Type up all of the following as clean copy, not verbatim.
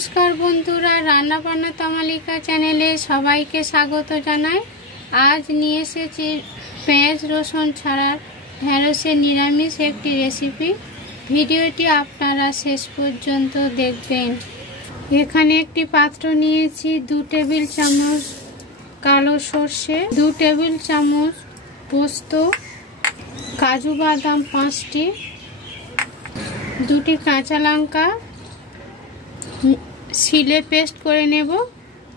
नमस्कार बंधुरा रान्ना बान्ना तमालिका चैनेले सबाइके स्वागत जानाई। आज निये एसेछि पेঁয়াজ रसुन छाड़ा ढेঁড়সের निरामिष एकटी रेसिपि। भिडियोटी आपनारा शेष पर्यन्त देखबेन। एखाने एकटी पात्र निয়েছি 2 टेबिल चामच कालो सर्षे, 2 टेबिल चामच पोस्त, काजू बादाम 5टी, 2टी काँचा लंका শিলে পেস্ট করে নেব।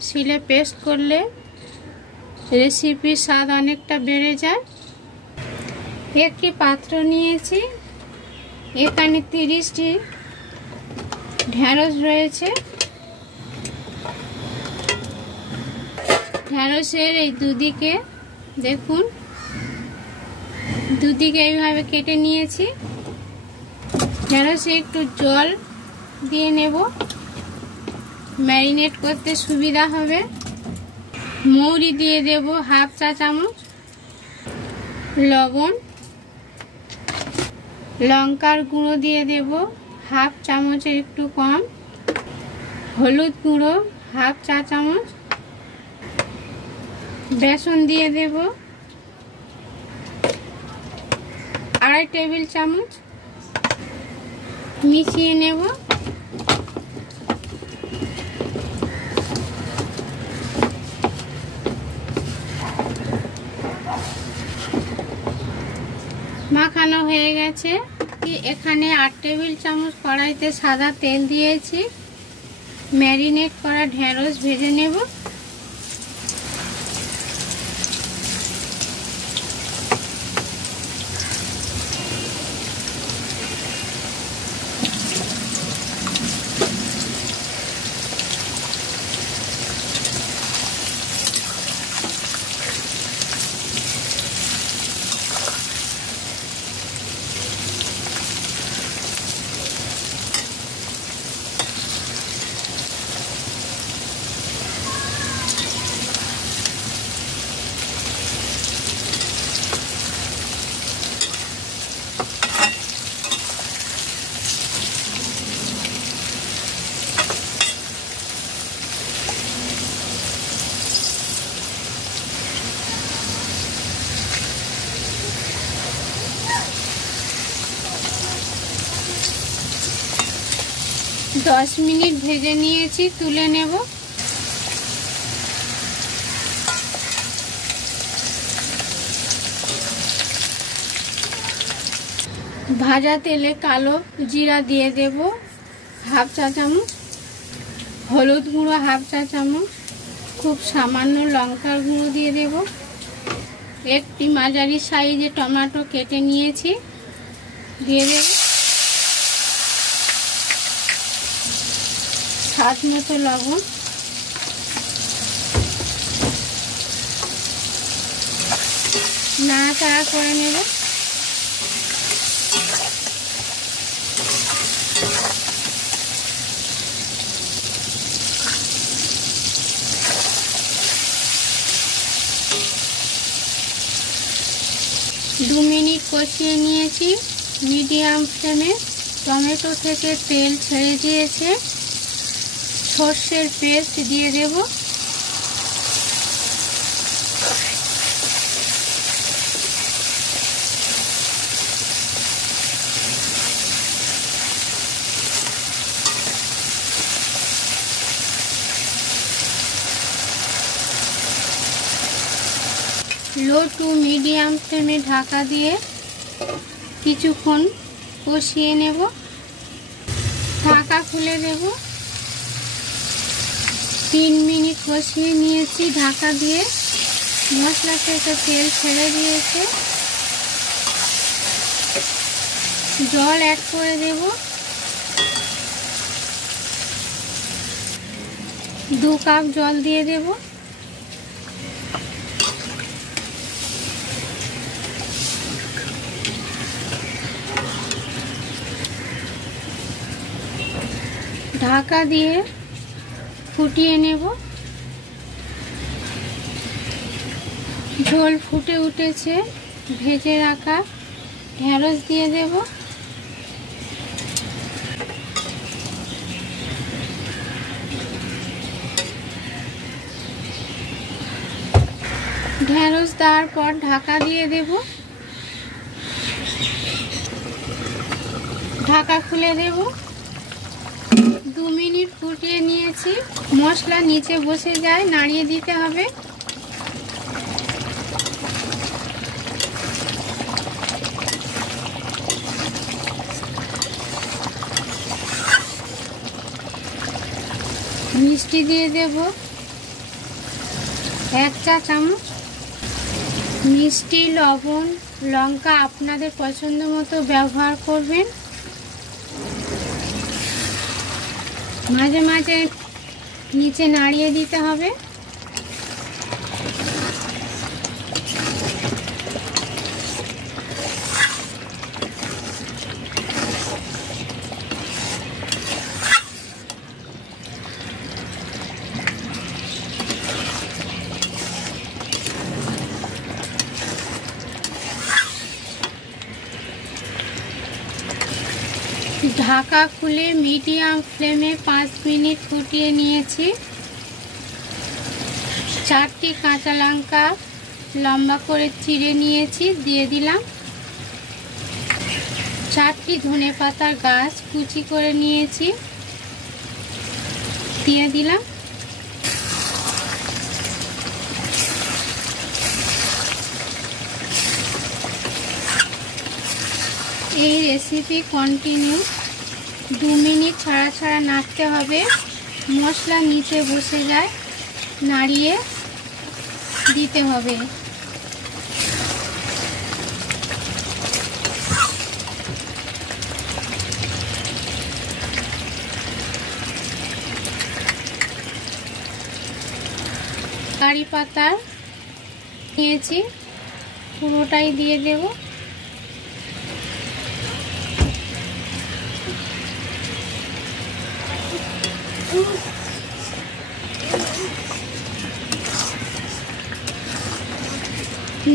শিলে পেস্ট করলে রেসিপির স্বাদ অনেকটা বেড়ে যায়। একটি পাত্র নিয়েছি, এখানে 30টি ঢেঁড়স রয়েছে। ঢেঁড়সের এই দুদিকে দেখুন, দুদিকে এইভাবে কেটে নিয়েছি। ঢেঁড়সে একটু জল দিয়ে নেব, मैरिनेट करते सुविधा होबे। मौरी दिए देव हाफ चा चामच, लवण, लंकार गुঁড়ো दिए देव हाफ चामचेर एकटू कम, हलुद गुঁড়ো हाफ चा चामच, बेसन दिए देव 2.5 टेबिल चामच, मिशिए नेब। মাখানো হয়ে গেছে। এখানে 8 টেবিল চামচ কড়াইতে সাদা তেল দিয়েছি। ম্যারিনেট করা ঢেঁড়স ভেজে নেব। दस मिनट भेजे निয়েছি, তুলে নেব। ভাজা তেলে কালো জিরা দিয়ে দেব হাফ চা চামচ, হলুদ গুঁড়ো হাফ চা চামচ, খুব সামান্য লঙ্কার গুঁড়ো দিয়ে দেব। একটি মাঝারি সাইজে টমেটো কেটে নিয়েছি, দিয়ে দেব। स्वाद मतो लवण, नाड़ाचाड़ा करे नेब। 2 मिनट कषिए निয়েছি মিডিয়াম ফ্লেমে। টমেটো থেকে তেল ছেড়ে দিয়েছে। সরষের পেস্ট দিয়ে দেব। लो टू মিডিয়াম ফ্লেমে ঢাকা দিয়ে কিছুক্ষণ কষিয়ে নেব। ঢাকা খুলে দেব। 3 মিনিট কষিয়ে নিয়েছি ঢাকা দিয়ে। মশলা থেকে তেল ছেড়ে দিয়েছে। জল অ্যাড করে দেব। 2 কাপ জল দিয়ে দেব। ঢাকা দিয়ে ফুটিয়ে নেব। ঝোল ফুটে উঠেছে। ভেজে রাখা ঢেঁড়স দিয়ে দেব। ঢেঁড়স দেওয়ার পর ঢাকা দিয়ে দেব। ঢাকা খুলে দেব। 2 মিনিট ফুটিয়ে নিয়েছি। মশলা নিচে বসে যায়, নাড়িয়ে দিতে হবে। মিষ্টি দিয়ে দেব 1 চা চামচ। মিষ্টি, লবণ, লঙ্কা আপনাদের পছন্দ মতো ব্যবহার করবেন। মাঝে মাঝে নিচে নাড়িয়ে দিতে হবে। ঢাকা খুলে মিডিয়াম ফ্লেমে 5 মিনিট ফুটিয়ে নিয়েছি। 4টি কাঁচা লঙ্কা লম্বা করে চিড়ে নিয়েছি, দিয়ে দিলাম। 4টি ধনেপাতার গাছ কুচি করে নিয়েছি, দিয়ে দিলাম। এই রেসিপি কন্টিনিউ 2 মিনিট ছাড়া ছাড়া নাড়তে হবে। মশলা নিচে বসে যায়, নাড়িয়ে দিতে হবে। কারি পাতা নিয়েছি, পুরোটাই দিয়ে দেব।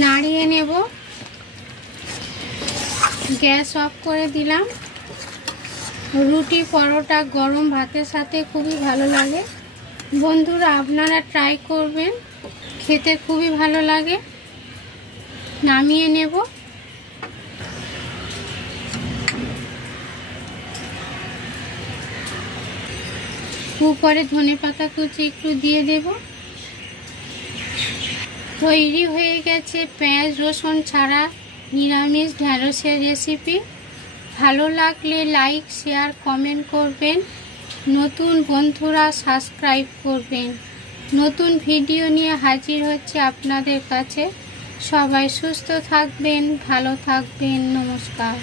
নাড়িয়ে নেব। গ্যাস অফ করে দিলাম। রুটি, পরোটা, গরম ভাতের সাথে খুবই ভালো লাগে। বন্ধুরা, আপনারা ট্রাই করবেন, খেতে খুবই ভালো লাগে। নামিয়ে নেব। উপরে ধনেপাতা কুচি একটু দিয়ে দেব। তৈরি হয়ে গেছে পেঁয়াজ রসুন ছাড়া নিরামিষ ঢেঁড়সের রেসিপি। ভালো লাগলে লাইক, শেয়ার, কমেন্ট করবেন। নতুন বন্ধুরা সাবস্ক্রাইব করবেন। নতুন ভিডিও নিয়ে হাজির হচ্ছে আপনাদের কাছে। সবাই সুস্থ থাকবেন, ভালো থাকবেন। নমস্কার।